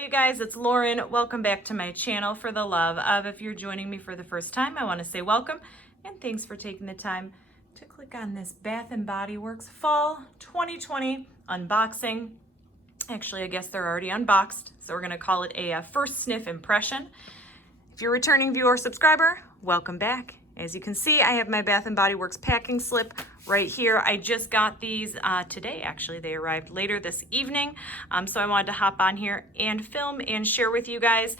you guys, it's Lauren. Welcome back to my channel. For the love of, if you're joining me for the first time, I want to say welcome and thanks for taking the time to click on this Bath & Body Works Fall 2020 unboxing. Actually, I guess they're already unboxed, so we're going to call it a first sniff impression. If you're a returning viewer or subscriber, welcome back. As you can see, I have my Bath & Body Works packing slip right here. I just got these today, actually. They arrived later this evening, so I wanted to hop on here and film and share with you guys.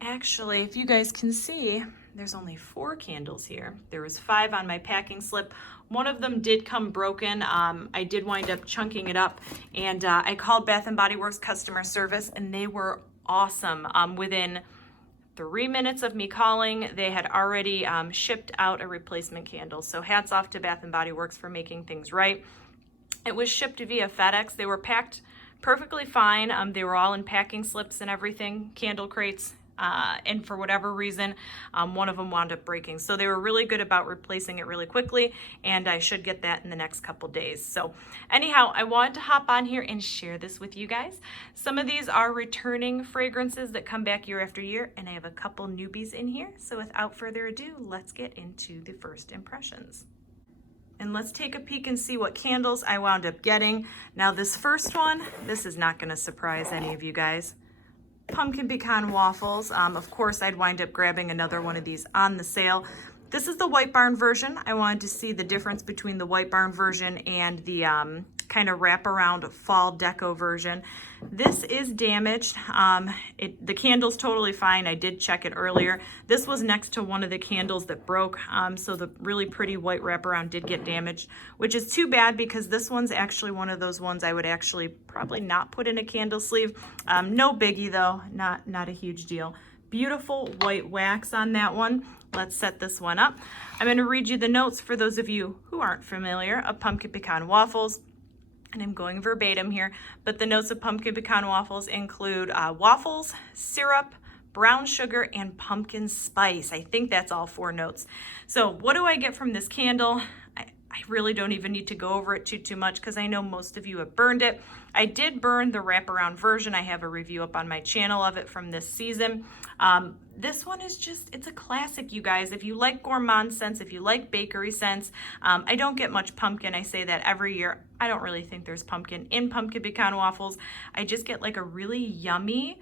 Actually, if you guys can see, there's only 4 candles here. There was 5 on my packing slip. One of them did come broken. I did wind up chunking it up, and I called Bath & Body Works customer service, and they were awesome. Within 3 minutes of me calling, they had already shipped out a replacement candle. So hats off to Bath & Body Works for making things right. It was shipped via FedEx. They were packed perfectly fine. They were all in packing slips and everything, candle crates. And for whatever reason, one of them wound up breaking. So they were really good about replacing it really quickly, and I should get that in the next couple days. So anyhow, I wanted to hop on here and share this with you guys. Some of these are returning fragrances that come back year after year, and I have a couple newbies in here. So without further ado, let's get into the first impressions. And let's take a peek and see what candles I wound up getting. Now this first one, this is not gonna surprise any of you guys. Pumpkin pecan waffles. Of course, I'd wind up grabbing another one of these on the sale. This is the White Barn version. I wanted to see the difference between the White Barn version and the kind of wraparound fall deco version. This is damaged. The candle's totally fine. I did check it earlier. This was next to one of the candles that broke, so the really pretty white wraparound did get damaged, which is too bad because this one's actually one of those ones I would actually probably not put in a candle sleeve. No biggie though, not a huge deal. Beautiful white wax on that one. Let's set this one up. I'm going to read you the notes for those of you who aren't familiar of pumpkin pecan waffles. And I'm going verbatim here, but the notes of pumpkin pecan waffles include waffles, syrup, brown sugar, and pumpkin spice. I think that's all 4 notes. So what do I get from this candle? I really don't even need to go over it too much because I know most of you have burned it. I did burn the wraparound version. I have a review up on my channel of it from this season. This one is just, it's a classic, you guys. If you like gourmand scents, if you like bakery scents, I don't get much pumpkin. I say that every year. I don't really think there's pumpkin in pumpkin pecan waffles. I just get like a really yummy,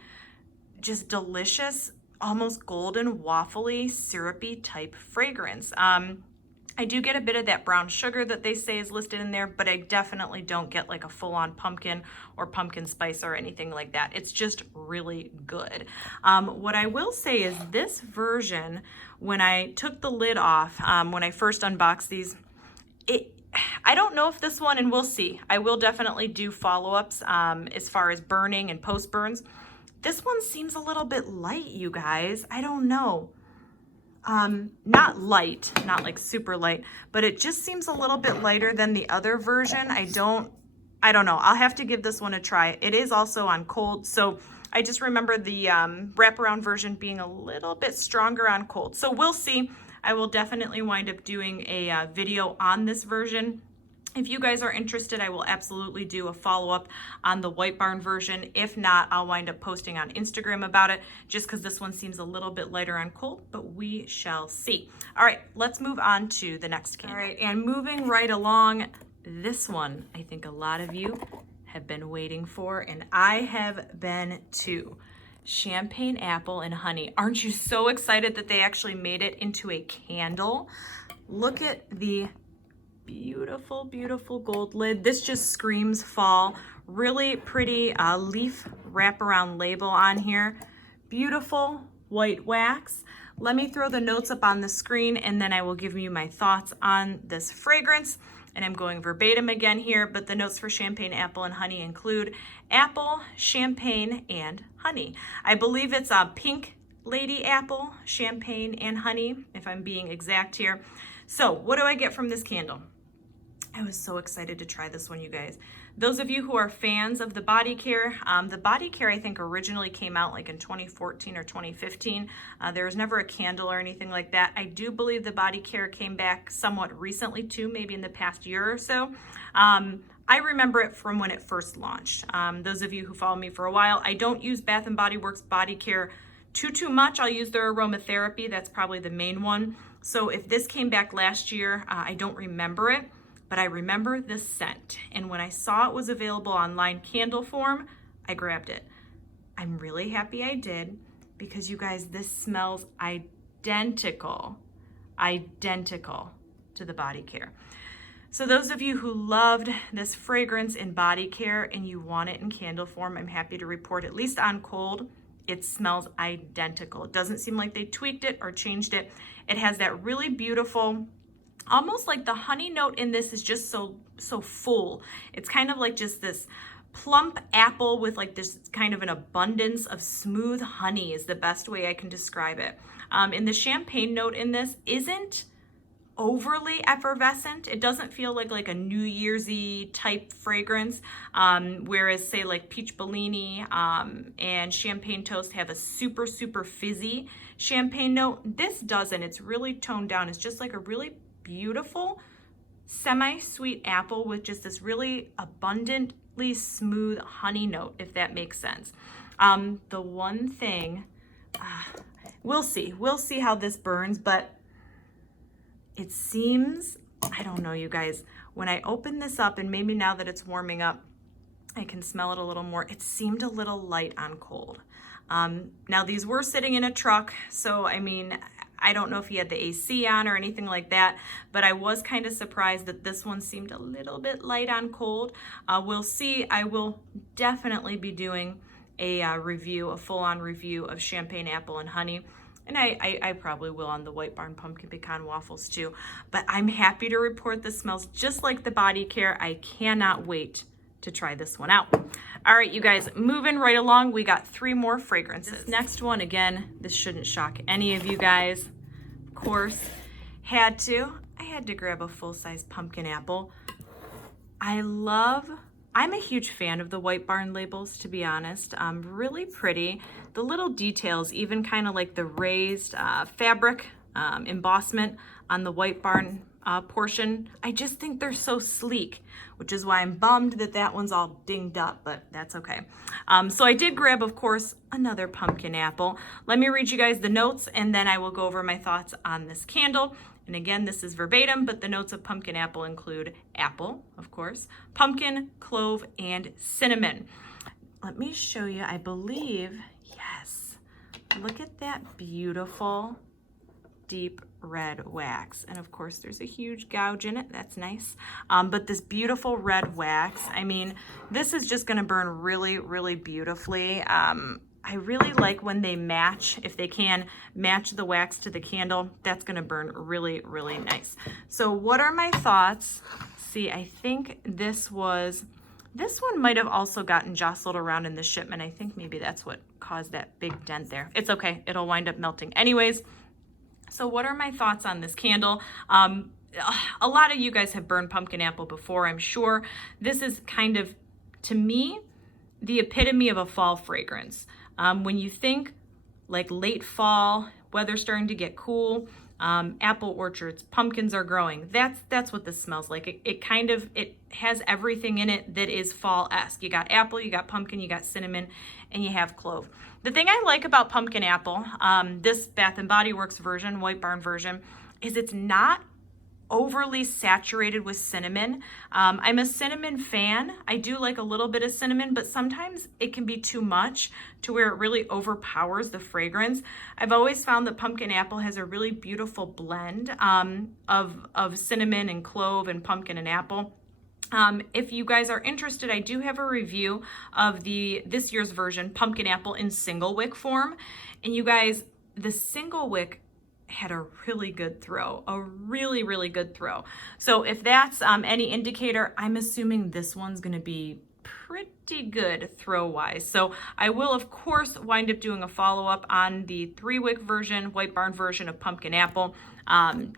just delicious, almost golden waffly, syrupy type fragrance. I do get a bit of that brown sugar that they say is listed in there, but I definitely don't get like a full-on pumpkin or pumpkin spice or anything like that. It's just really good. What I will say is this version, when I took the lid off, when I first unboxed these, I don't know if this one, and we'll see. I will definitely do follow-ups as far as burning and post-burns. This one seems a little bit light, you guys. I don't know. Not light, not like super light, but it just seems a little bit lighter than the other version. I don't know. I'll have to give this one a try. It is also on cold, so I just remember the wraparound version being a little bit stronger on cold. So we'll see. I will definitely wind up doing a video on this version. If you guys are interested, I will absolutely do a follow-up on the White Barn version. If not, I'll wind up posting on Instagram about it, just because this one seems a little bit lighter on cold, but we shall see. All right, let's move on to the next candle. All right, and moving right along, this one, I think a lot of you have been waiting for, and I have been too. Champagne apple and honey. Aren't you so excited that they actually made it into a candle? Look at the beautiful, beautiful gold lid. This just screams fall. Really pretty leaf wraparound label on here. Beautiful white wax. Let me throw the notes up on the screen and then I will give you my thoughts on this fragrance. And I'm going verbatim again here, but the notes for champagne, apple, and honey include apple, champagne, and honey. I believe it's a pink lady apple, champagne, and honey, if I'm being exact here. So what do I get from this candle? I was so excited to try this one, you guys. Those of you who are fans of the body care I think originally came out like in 2014 or 2015. There was never a candle or anything like that. I do believe the body care came back somewhat recently too, maybe in the past year or so. I remember it from when it first launched. Those of you who follow me for a while, I don't use Bath & Body Works body care too much. I'll use their aromatherapy. That's probably the main one. So if this came back last year, I don't remember it, but I remember the scent. And when I saw it was available online candle form, I grabbed it. I'm really happy I did, because you guys, this smells identical to the body care. So those of you who loved this fragrance in body care and you want it in candle form, I'm happy to report, at least on cold, it smells identical. It doesn't seem like they tweaked it or changed it. It has that really beautiful, almost like the honey note in this is just so full. It's kind of like just this plump apple with like this kind of an abundance of smooth honey is the best way I can describe it. And the champagne note in this isn't overly effervescent. It doesn't feel like a New Year's-y type fragrance, whereas say like Peach Bellini and Champagne Toast have a super fizzy champagne note. This doesn't. It's really toned down. It's just like a really beautiful semi-sweet apple with just this really abundantly smooth honey note, if that makes sense. The one thing, we'll see how this burns, but it seems, I don't know, you guys, when I open this up, and maybe now that it's warming up, I can smell it a little more. It seemed a little light on cold. Now these were sitting in a truck, so I mean, I don't know if he had the AC on or anything like that, but I was kind of surprised that this one seemed a little bit light on cold. We'll see. I will definitely be doing a review, a full-on review of Champagne Apple and Honey. And I probably will on the White Barn Pumpkin Pecan Waffles too. But I'm happy to report this smells just like the body care. I cannot wait to try this one out. All right, you guys, moving right along, we got 3 more fragrances. This next one, again, this shouldn't shock any of you guys. Of course, I had to grab a full-size pumpkin apple. I'm a huge fan of the White Barn labels, to be honest. Really pretty. The little details, even kind of like the raised fabric embossment on the White Barn portion, I just think they're so sleek, which is why I'm bummed that that one's all dinged up, but that's okay. So I did grab, of course, another pumpkin apple. Let me read you guys the notes, and then I will go over my thoughts on this candle. And again, this is verbatim, but the notes of pumpkin apple include apple, of course, pumpkin, clove, and cinnamon. Let me show you, I believe, yes, look at that beautiful deep red wax. And of course, there's a huge gouge in it. That's nice. But this beautiful red wax, I mean, this is just gonna burn really beautifully. I really like when they match, if they can match the wax to the candle, that's gonna burn really nice. So what are my thoughts? See, I think this one might have also gotten jostled around in the shipment. I think maybe that's what caused that big dent there. It's okay, it'll wind up melting anyways. So what are my thoughts on this candle? A lot of you guys have burned pumpkin apple before, I'm sure. This is kind of, to me, the epitome of a fall fragrance. When you think like late fall, weather starting to get cool, apple orchards, pumpkins are growing. That's what this smells like. It has everything in it that is fall-esque. You got apple, you got pumpkin, you got cinnamon, and you have clove. The thing I like about pumpkin apple, this Bath & Body Works version, White Barn version, is it's not overly saturated with cinnamon. I'm a cinnamon fan. I do like a little bit of cinnamon, but sometimes it can be too much to where it really overpowers the fragrance. I've always found that pumpkin apple has a really beautiful blend of cinnamon and clove and pumpkin and apple. If you guys are interested, I do have a review of this year's version, pumpkin apple in single wick form. And you guys, the single wick had a really good throw, a really good throw. So if that's any indicator, I'm assuming this one's gonna be pretty good throw wise. So I will of course wind up doing a follow-up on the 3-wick version, White Barn version of pumpkin apple.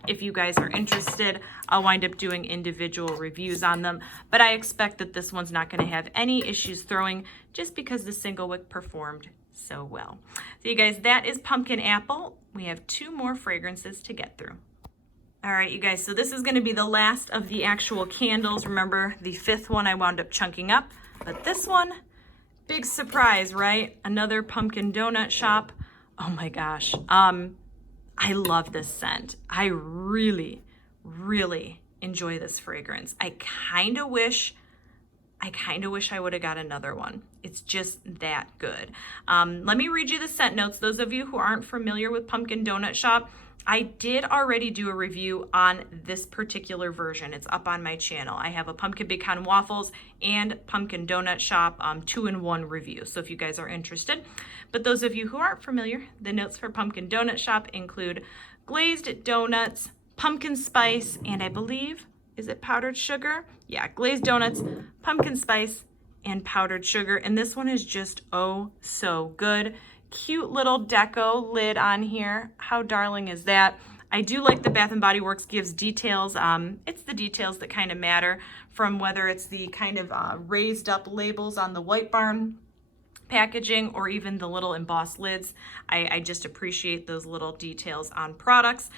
If you guys are interested, I'll wind up doing individual reviews on them, but I expect that this one's not gonna have any issues throwing just because the single wick performed so well. So you guys, that is pumpkin apple. We have 2 more fragrances to get through. All right, you guys, so this is gonna be the last of the actual candles. Remember, the 5th one I wound up chunking up, but this one, big surprise, right? Another pumpkin donut shop. Oh my gosh. I love this scent. I really, really enjoy this fragrance. I kind of wish I would have got another one. It's just that good. Let me read you the scent notes. Those of you who aren't familiar with Pumpkin Donut Shop, I did already do a review on this particular version. It's up on my channel. I have a Pumpkin Pecan Waffles and Pumpkin Donut Shop 2-in-1 review, so if you guys are interested. But those of you who aren't familiar, the notes for Pumpkin Donut Shop include glazed donuts, pumpkin spice, and I believe, is it powdered sugar? Yeah, glazed donuts, pumpkin spice, and powdered sugar. And this one is just oh so good. Cute little deco lid on here. How darling is that? I do like the Bath & Body Works gives details. It's the details that kind of matter, from whether it's the kind of raised up labels on the White Barn packaging or even the little embossed lids. I just appreciate those little details on products.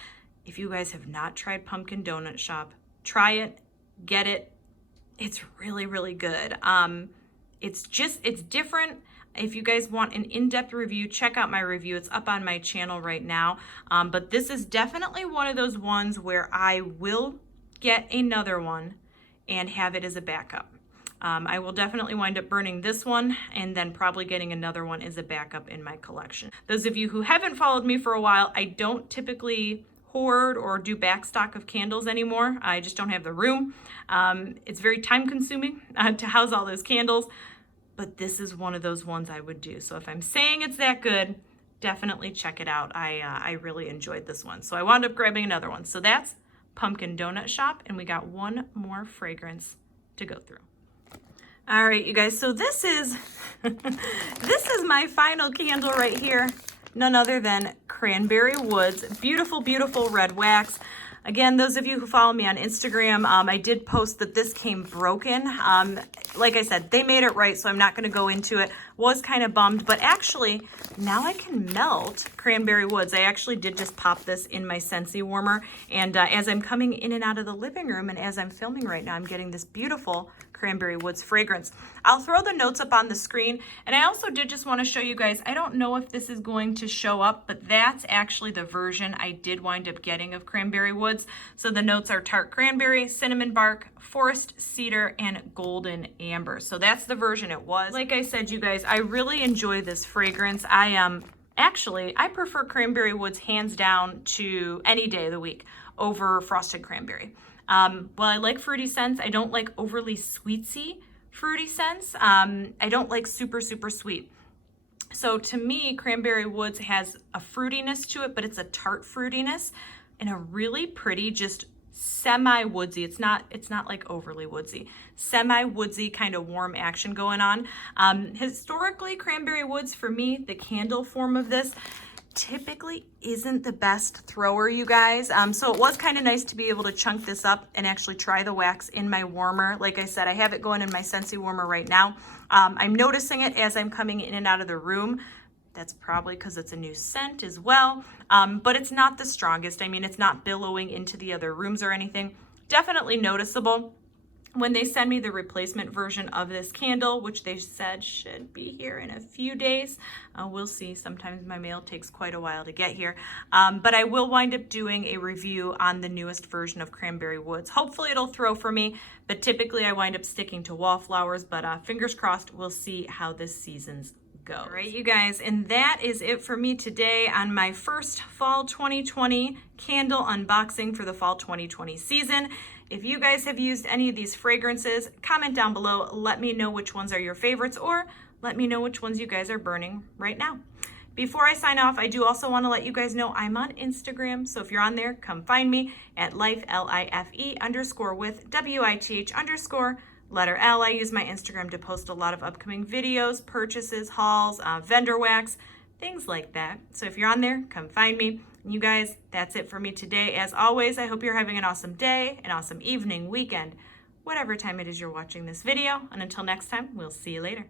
If you guys have not tried Pumpkin Donut Shop, try it, get it. It's really, really good. It's different. If you guys want an in-depth review, check out my review. It's up on my channel right now. But this is definitely one of those ones where I will get another one and have it as a backup. I will definitely wind up burning this one and then probably getting another one as a backup in my collection. Those of you who haven't followed me for a while, I don't typically hoard or do backstock of candles anymore. I just don't have the room. It's very time consuming to house all those candles, but this is one of those ones I would do. So if I'm saying it's that good, definitely check it out. I really enjoyed this one. So I wound up grabbing another one. So that's Pumpkin Donut Shop, and we got one more fragrance to go through. All right, you guys, so this is this is my final candle right here. None other than Cranberry Woods. Beautiful, beautiful red wax. Again, those of you who follow me on Instagram, I did post that this came broken. Like I said, they made it right, so I'm not going to go into it. Was kind of bummed, but actually, now I can melt Cranberry Woods. I actually did just pop this in my Scentsy warmer, and as I'm coming in and out of the living room, and as I'm filming right now, I'm getting this beautiful Cranberry Woods fragrance. I'll throw the notes up on the screen, and I also did just want to show you guys, I don't know if this is going to show up, but that's actually the version I did wind up getting of Cranberry Woods. So the notes are tart cranberry, cinnamon bark, forest cedar, and golden amber. So that's the version it was. Like I said, you guys, I really enjoy this fragrance. Actually, I prefer Cranberry Woods hands down to any day of the week over frosted cranberry. While I like fruity scents, I don't like overly sweetsy fruity scents. I don't like super, super sweet. So to me, Cranberry Woods has a fruitiness to it, but it's a tart fruitiness and a really pretty, just semi-woodsy. It's not like overly woodsy. Semi-woodsy kind of warm action going on. Historically, Cranberry Woods, for me, the candle form of this, typically isn't the best thrower, you guys. So it was kind of nice to be able to chunk this up and actually try the wax in my warmer. Like I said, I have it going in my Scentsy warmer right now. I'm noticing it as I'm coming in and out of the room. That's probably because it's a new scent as well, but it's not the strongest. I mean, it's not billowing into the other rooms or anything. Definitely noticeable. When they send me the replacement version of this candle, which they said should be here in a few days, we'll see. Sometimes my mail takes quite a while to get here, but I will wind up doing a review on the newest version of Cranberry Woods. Hopefully it'll throw for me, but typically I wind up sticking to wallflowers, but fingers crossed, we'll see how this season's go. All right, you guys, and that is it for me today on my first fall 2020 candle unboxing for the fall 2020 season. If you guys have used any of these fragrances, comment down below. Let me know which ones are your favorites, or let me know which ones you guys are burning right now. Before I sign off, I do also want to let you guys know I'm on Instagram. So if you're on there, come find me at life, L-I-F-E _ with W-I-T-H _ letter L. I use my Instagram to post a lot of upcoming videos, purchases, hauls, vendor wax, things like that. So if you're on there, come find me. And you guys, that's it for me today. As always, I hope you're having an awesome day, an awesome evening, weekend, whatever time it is you're watching this video. And until next time, we'll see you later.